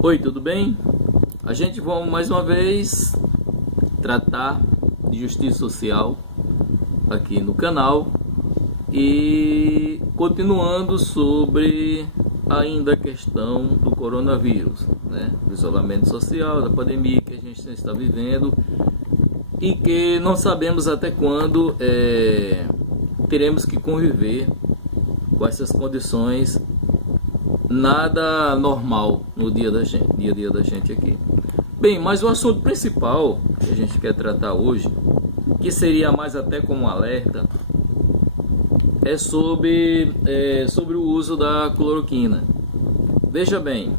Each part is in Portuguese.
Oi, tudo bem? A gente vai mais uma vez tratar de justiça social aqui no canal e continuando sobre ainda a questão do coronavírus, né? Do isolamento social, da pandemia que a gente está vivendo e que não sabemos até quando teremos que conviver com essas condições nada normal no dia a dia da gente aqui. Bem, mas o assunto principal que a gente quer tratar hoje, que seria mais até como um alerta, é sobre o uso da cloroquina. Veja bem,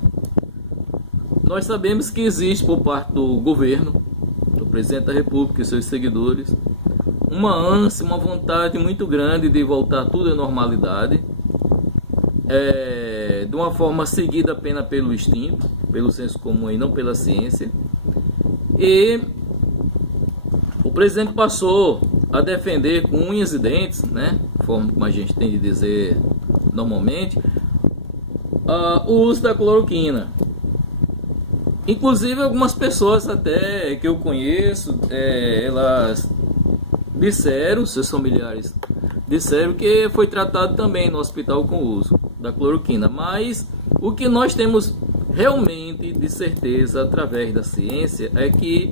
nós sabemos que existe por parte do governo, do presidente da República e seus seguidores, uma ânsia, uma vontade muito grande de voltar tudo à normalidade, de uma forma seguida apenas pelo instinto, pelo senso comum e não pela ciência. E o presidente passou a defender com unhas e dentes, né, forma como a gente tem de dizer normalmente, o uso da cloroquina. Inclusive algumas pessoas até que eu conheço, elas disseram, seus familiares disseram que foi tratado também no hospital com o uso da cloroquina. Mas o que nós temos realmente de certeza através da ciência é que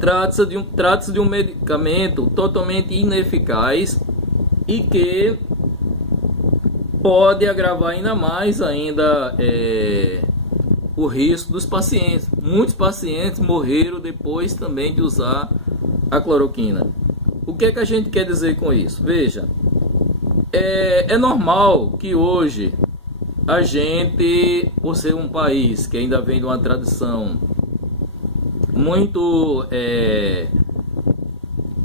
trata-se de um medicamento totalmente ineficaz e que pode agravar ainda mais o risco dos pacientes. Muitos pacientes morreram depois também de usar a cloroquina. O que é que a gente quer dizer com isso? Veja, é normal que hoje a gente, por ser um país que ainda vem de uma tradição muito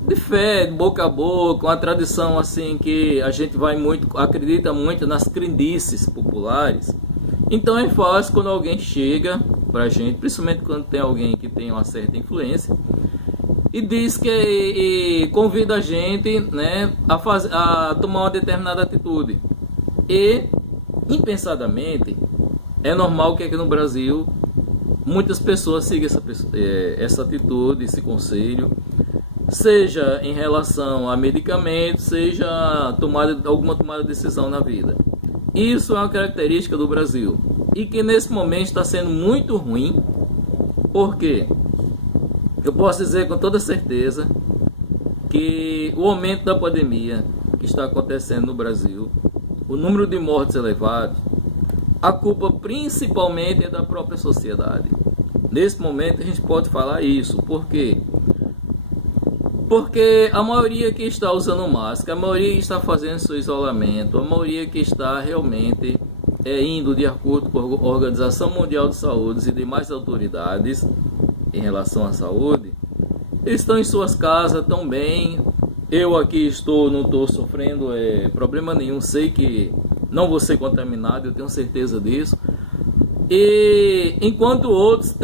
de fé, de boca a boca, uma tradição assim que a gente acredita muito nas crendices populares. Então é fácil quando alguém chega pra gente, principalmente quando tem alguém que tem uma certa influência, e diz que convida a gente, né, a tomar uma determinada atitude. E, impensadamente, é normal que aqui no Brasil muitas pessoas sigam essa atitude, esse conselho, seja em relação a medicamentos, seja alguma tomada de decisão na vida. Isso é uma característica do Brasil e que nesse momento está sendo muito ruim. Por quê? Eu posso dizer com toda certeza que o aumento da pandemia que está acontecendo no Brasil, o número de mortes elevado, a culpa principalmente é da própria sociedade. Nesse momento a gente pode falar isso. Por quê? Porque a maioria que está usando máscara, a maioria que está fazendo seu isolamento, a maioria que está realmente indo de acordo com a Organização Mundial de Saúde e demais autoridades em relação à saúde, eles estão em suas casas tão bem. Eu aqui não estou sofrendo problema nenhum, sei que não vou ser contaminado, eu tenho certeza disso. E enquanto outros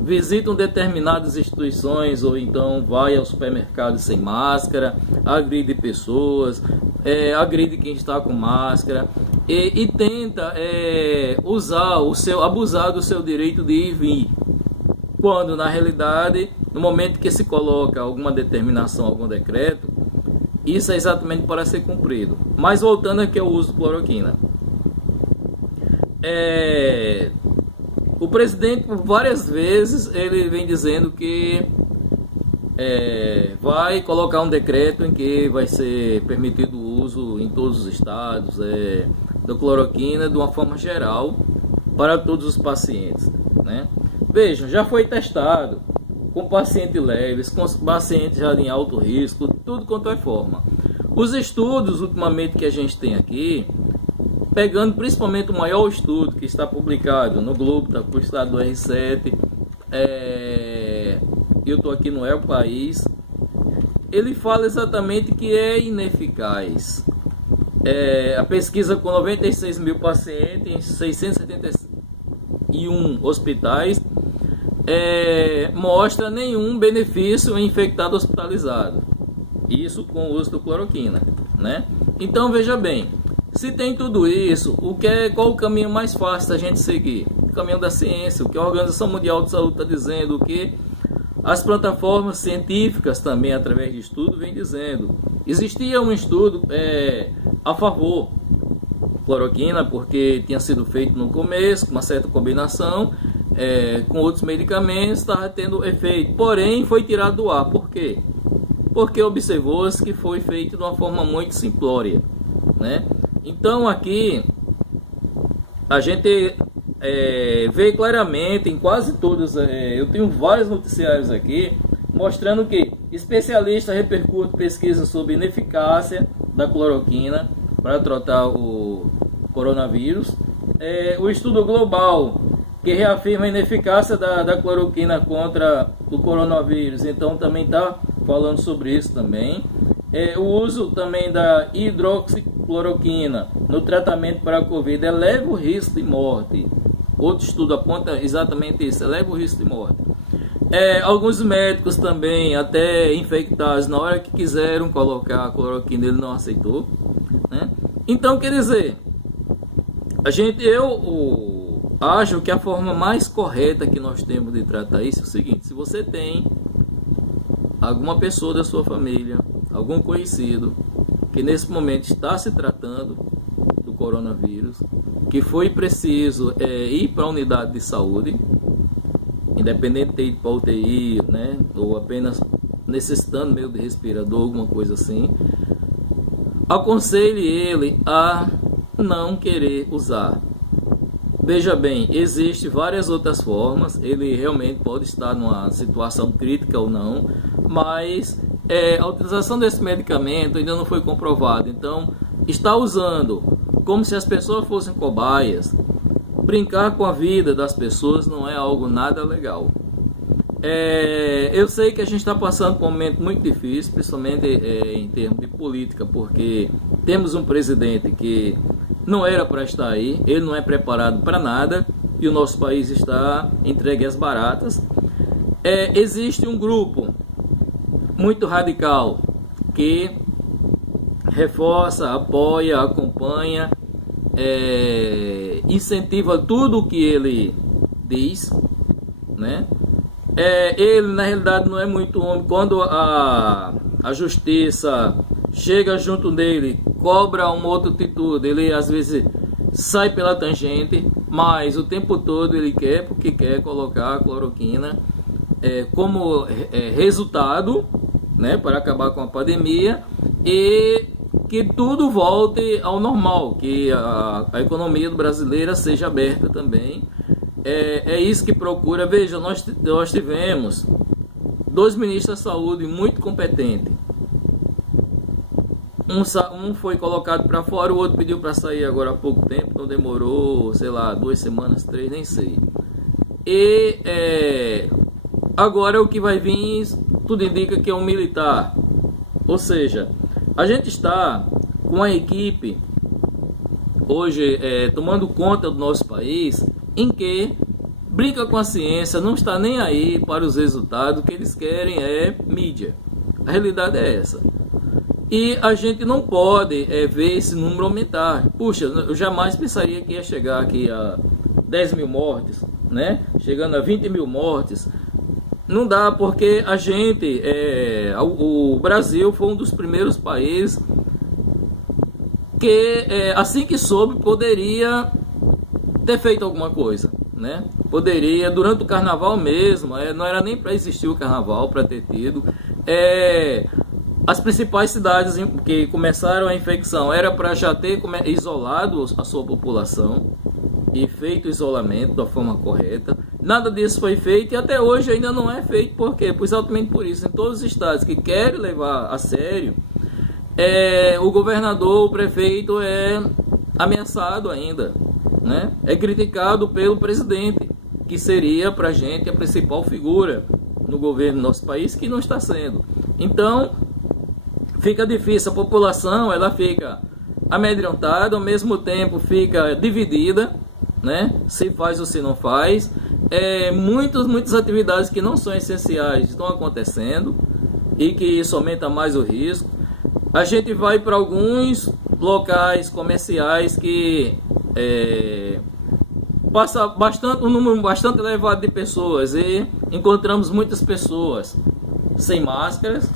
visitam determinadas instituições ou então vai ao supermercado sem máscara, agride pessoas, agride quem está com máscara e tenta abusar do seu direito de ir e vir, quando na realidade, no momento que se coloca alguma determinação, algum decreto, isso é exatamente para ser cumprido. Mas voltando aqui ao uso de cloroquina, o presidente, por várias vezes, ele vem dizendo que vai colocar um decreto em que vai ser permitido o uso em todos os estados da cloroquina de uma forma geral para todos os pacientes, né? Vejam, já foi testado com pacientes leves, com pacientes já em alto risco, tudo quanto é forma. Os estudos ultimamente que a gente tem aqui, pegando principalmente o maior estudo que está publicado no Globo, da publicidade do R7, eu estou aqui no El País, ele fala exatamente que é ineficaz. A pesquisa com 96 mil pacientes em 671 hospitais mostra nenhum benefício em infectado hospitalizado. Isso com o uso do cloroquina, né? Então veja bem, Se tem tudo isso, qual o caminho mais fácil da gente seguir? O caminho da ciência, o que a Organização Mundial de Saúde está dizendo, o que as plataformas científicas também, através de estudo, vem dizendo. Existia um estudo a favor da cloroquina, porque tinha sido feito no começo, com uma certa combinação, com outros medicamentos, estava tendo efeito. Porém, foi tirado do ar. Por quê? Porque observou-se que foi feito de uma forma muito simplória, né? Então, aqui, a gente vê claramente em quase todos, eu tenho vários noticiários aqui, mostrando que especialistas repercutem pesquisas sobre ineficácia da cloroquina para tratar o coronavírus. O estudo global, que reafirma a ineficácia da cloroquina contra o coronavírus, então também está falando sobre isso também. O uso também da hidroxicloroquina no tratamento para a Covid eleva o risco de morte. Outro estudo aponta exatamente isso, eleva o risco de morte. Alguns médicos também, até infectados, na hora que quiseram colocar a cloroquina, ele não aceitou, né? Então, quer dizer, eu acho que a forma mais correta que nós temos de tratar isso é o seguinte: se você tem alguma pessoa da sua família, algum conhecido, que nesse momento está se tratando do coronavírus, que foi preciso ir para a unidade de saúde, independente de ir para a UTI, né, ou apenas necessitando meio de respirador, alguma coisa assim, aconselhe ele a não querer usar. Veja bem, existem várias outras formas, ele realmente pode estar numa situação crítica ou não, mas a utilização desse medicamento ainda não foi comprovada. Então, está usando como se as pessoas fossem cobaias. Brincar com a vida das pessoas não é algo nada legal. Eu sei que a gente está passando por um momento muito difícil, principalmente em termos de política, porque temos um presidente que não era para estar aí, ele não é preparado para nada e o nosso país está entregue às baratas. Existe um grupo muito radical que reforça, apoia, acompanha, incentiva tudo o que ele diz, né? Ele na realidade não é muito homem. Quando a justiça chega junto dele, cobra uma outra atitude, ele às vezes sai pela tangente, mas o tempo todo ele quer, porque quer colocar a cloroquina como resultado, né, para acabar com a pandemia e que tudo volte ao normal, que a economia brasileira seja aberta também. É isso que procura. Veja, nós tivemos 2 ministros da saúde muito competentes. Um foi colocado para fora, o outro pediu para sair agora há pouco tempo, então demorou, sei lá, 2 semanas, 3, nem sei. E agora o que vai vir, tudo indica que é um militar. Ou seja, a gente está com a equipe hoje tomando conta do nosso país, em que brinca com a ciência, não está nem aí para os resultados, o que eles querem é mídia. A realidade é essa. E a gente não pode ver esse número aumentar. Puxa, eu jamais pensaria que ia chegar aqui a 10 mil mortes, né? Chegando a 20 mil mortes. Não dá, porque a gente, o Brasil foi um dos primeiros países que, assim que soube, poderia ter feito alguma coisa, né? Poderia, durante o carnaval mesmo, não era nem para existir o carnaval, para ter tido. As principais cidades que começaram a infecção era para já ter isolado a sua população e feito o isolamento da forma correta. Nada disso foi feito e até hoje ainda não é feito. Por quê? Pois exatamente por isso. Em todos os estados que querem levar a sério, o governador, o prefeito é ameaçado ainda, né? É criticado pelo presidente, que seria para a gente a principal figura no governo do nosso país, que não está sendo. Então, fica difícil. A população, ela fica amedrontada, ao mesmo tempo fica dividida, né? Se faz ou se não faz. Muitas atividades que não são essenciais estão acontecendo e que isso aumenta mais o risco. A gente vai para alguns locais comerciais que passa um número bastante elevado de pessoas e encontramos muitas pessoas sem máscaras,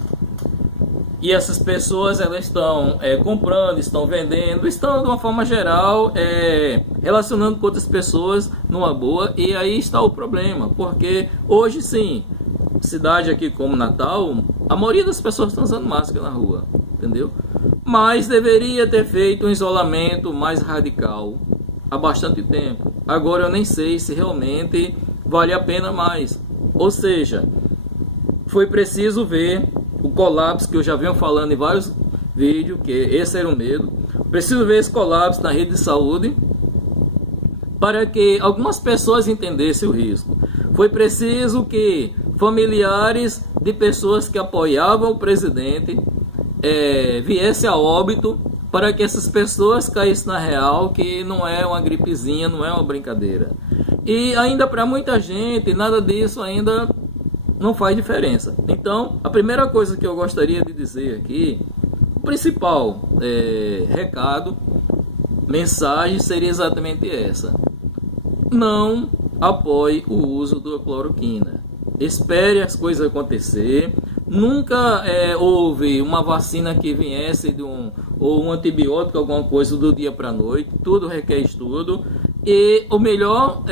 e essas pessoas elas estão comprando, estão vendendo, estão de uma forma geral relacionando com outras pessoas numa boa, e aí está o problema, porque hoje sim, cidade aqui como Natal, a maioria das pessoas estão usando máscara na rua, entendeu? Mas deveria ter feito um isolamento mais radical há bastante tempo. Agora eu nem sei se realmente vale a pena mais. Ou seja, foi preciso ver o colapso que eu já venho falando em vários vídeos, que esse era o medo. Preciso ver esse colapso na rede de saúde para que algumas pessoas entendessem o risco. Foi preciso que familiares de pessoas que apoiavam o presidente viessem a óbito, para que essas pessoas caíssem na real que não é uma gripezinha, não é uma brincadeira. E ainda para muita gente, nada disso ainda não faz diferença. Então, a primeira coisa que eu gostaria de dizer aqui, o principal recado, mensagem seria exatamente essa: não apoie o uso da cloroquina. Espere as coisas acontecer. Nunca houve uma vacina que viesse ou um antibiótico, alguma coisa do dia para a noite. Tudo requer estudo. E o melhor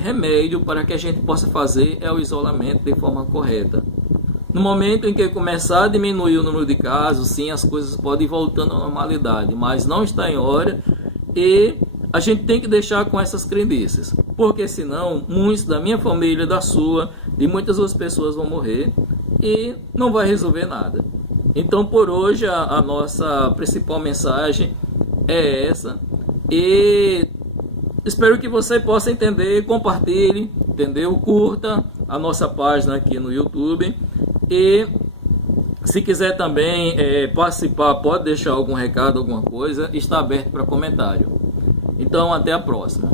remédio para que a gente possa fazer é o isolamento de forma correta. No momento em que começar a diminuir o número de casos, sim, as coisas podem ir voltando à normalidade, mas não está em hora, e a gente tem que deixar com essas crendices, porque senão muitos da minha família, da sua, de muitas outras pessoas vão morrer e não vai resolver nada. Então, por hoje, a nossa principal mensagem é essa, e espero que você possa entender, compartilhe, entendeu? Curta a nossa página aqui no YouTube, e se quiser também participar, pode deixar algum recado, alguma coisa, está aberto para comentário. Então, até a próxima.